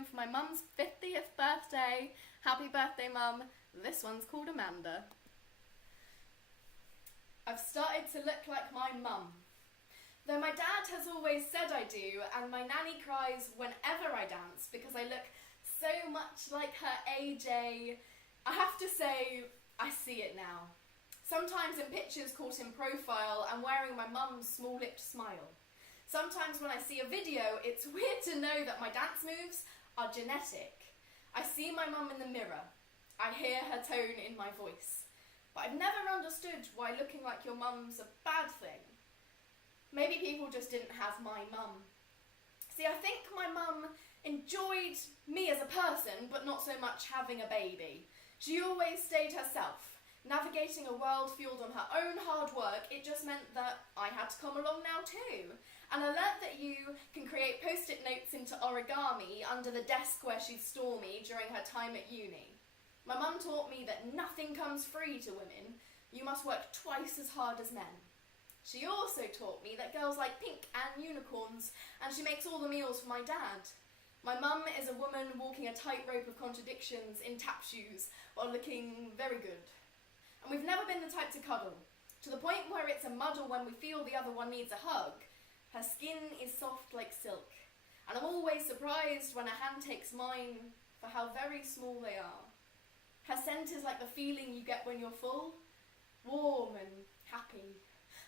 home for my mum's 50th birthday. Happy birthday, Mum. This one's called Amanda. I've started to look like my mum. Though my dad has always said I do, and my nanny cries whenever I dance because I look so much like her AJ, I have to say, I see it now. Sometimes in pictures caught in profile, I'm wearing my mum's small-lipped smile. Sometimes when I see a video, it's weird to know that my dance moves are genetic. I see my mum in the mirror. I hear her tone in my voice. But I've never understood why looking like your mum's a bad thing. Maybe people just didn't have my mum. See, I think my mum enjoyed me as a person, but not so much having a baby. She always stayed herself. Navigating a world fueled on her own hard work, it just meant that I had to come along now too. And I learnt that you can create post-it notes into origami under the desk where she'd store me during her time at uni. My mum taught me that nothing comes free to women. You must work twice as hard as men. She also taught me that girls like pink and unicorns, and she makes all the meals for my dad. My mum is a woman walking a tightrope of contradictions in tap shoes while looking very good. And we've never been the type to cuddle, to the point where it's a muddle when we feel the other one needs a hug. Her skin is soft like silk, and I'm always surprised when a hand takes mine for how very small they are. Her scent is like the feeling you get when you're full, warm and happy.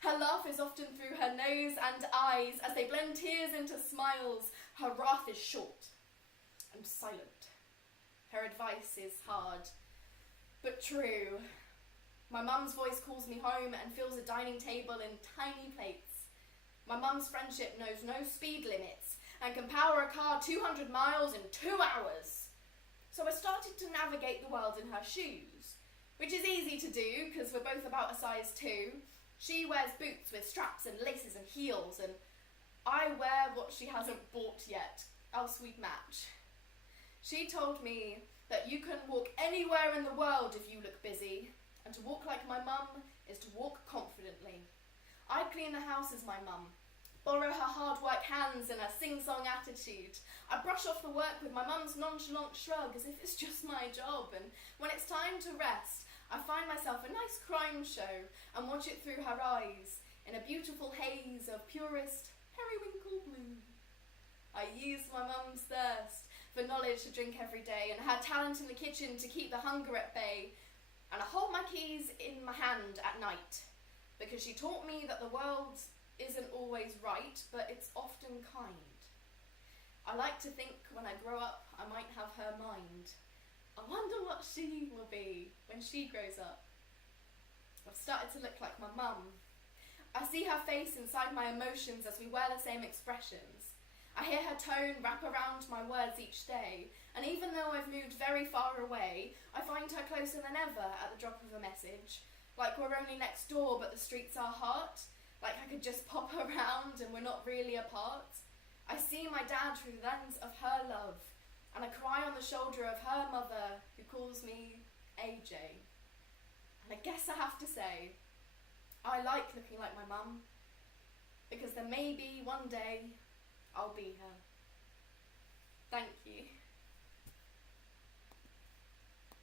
Her laugh is often through her nose and eyes as they blend tears into smiles. Her wrath is short and silent. Her advice is hard, but true. My mum's voice calls me home and fills a dining table in tiny plates. My mum's friendship knows no speed limits and can power a car 200 miles in 2 hours. So I started to navigate the world in her shoes, which is easy to do because we're both about a size 2. She wears boots with straps and laces and heels, and I wear what she hasn't bought yet, else we'd match. She told me that you can walk anywhere in the world if you look busy, and to walk like my mum is to walk confidently. I clean the house as my mum, borrow her hard work hands and her sing-song attitude. I brush off the work with my mum's nonchalant shrug as if it's just my job, and when it's time to rest, I find myself a nice crime show and watch it through her eyes in a beautiful haze of purest periwinkle blue. I use my mum's thirst for knowledge to drink every day and her talent in the kitchen to keep the hunger at bay. And I hold my keys in my hand at night because she taught me that the world isn't always right, but it's often kind. I like to think when I grow up I might have her mind. I wonder what she will be when she grows up. I've started to look like my mum. I see her face inside my emotions as we wear the same expressions. I hear her tone wrap around my words each day, and even though I've moved very far away, I find her closer than ever at the drop of a message. Like we're only next door but the street's our heart. Like I could just pop around and we're not really apart. I see my dad through the lens of her love, and I cry on the shoulder of her mother who calls me AJ. And I guess I have to say, I like looking like my mum, because then maybe one day I'll be her. Thank you.